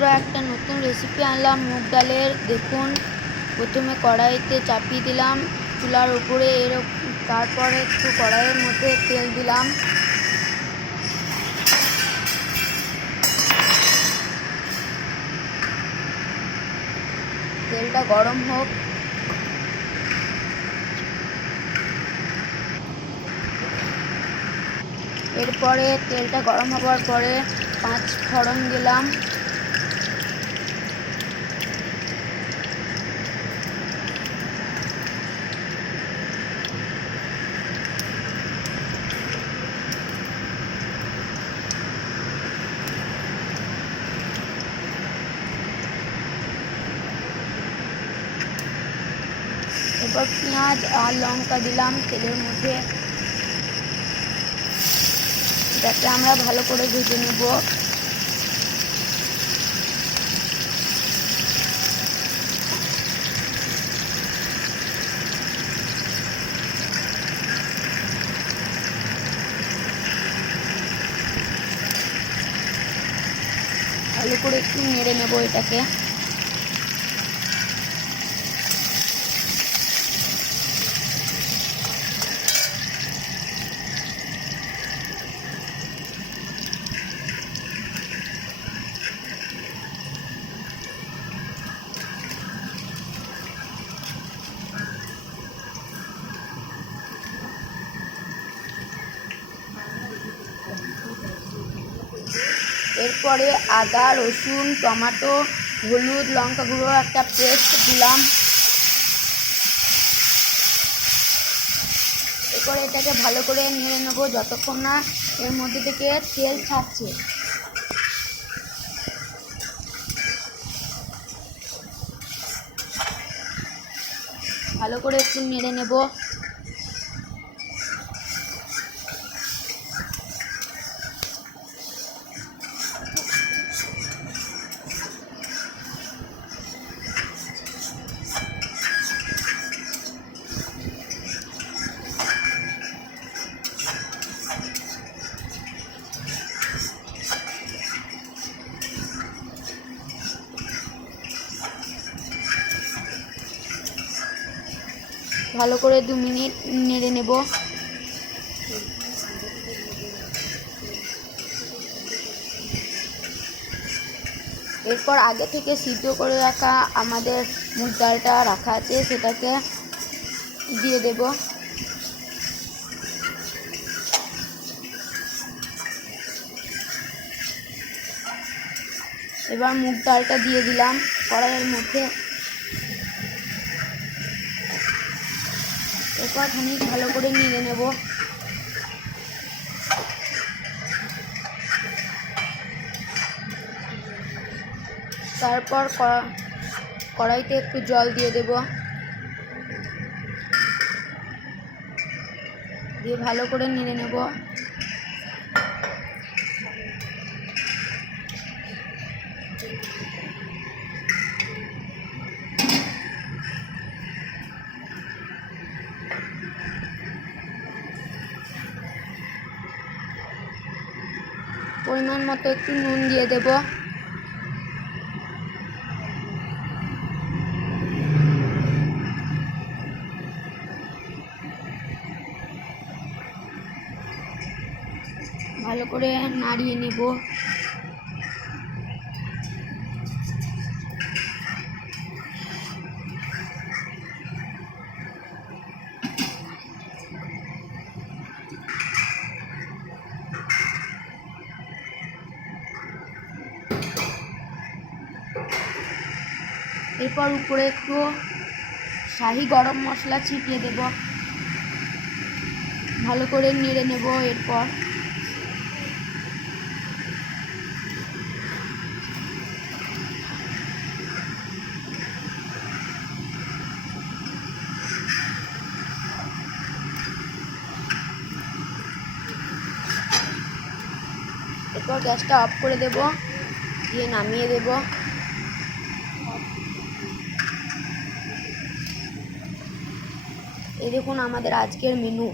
বন্ধুরা, একটা নতুন রেসিপি আনলাম মুগ ডালের। দেখুন, প্রথমে কড়াইতে চাপিয়ে দিলাম চুলার উপরে, তারপরে একটু কড়াইয়ের মধ্যে তেল দিলাম। তেলটা গরম হোক। এরপরে তেলটা গরম হওয়ার পরে 5 ফোড়ন দিলাম। এরপর পেঁয়াজ আর লঙ্কা দিলাম তেলের মধ্যে। এটাকে আমরা ভালো করে ভেজে নেব। ভালো করে একটু নেড়ে নেব এটাকে। এরপরে আদা, রসুন, টমেটো, হলুদ, লঙ্কা গুঁড়ো একটা পেস্ট দিলাম। এরপরে এটাকে ভালো করে নেড়ে নেবো যতক্ষণ না এর মধ্যে থেকে তেল ছাড়ছে। ভালো করে একটু নেড়ে নেব। ভালো করে 2 মিনিট নেড়ে নেব। এরপর আগে থেকে সিদ্ধ করে রাখা আমাদের মুগ ডালটা রাখা আছে, সেটাকে দিয়ে দেব। এবার মুগ ডালটা দিয়ে দিলাম কড়াইয়ের মধ্যে। এরপর খানিক ভালো করে নেড়ে নেব। তারপর কড়াইতে একটু জল দিয়ে দেব, দিয়ে ভালো করে নেড়ে নেব। পরিমাণ মতো একটু নুন দিয়ে দেব। ভালো করে নাড়িয়ে নেব। এরপর উপরে একটু শাহি গরম মশলা ছিটিয়ে দেব। ভালো করে নেড়ে নেব। এরপর গ্যাসটা অফ করে দেব, দিয়ে নামিয়ে দেব। এই দেখুন আমাদের আজকের মেনু।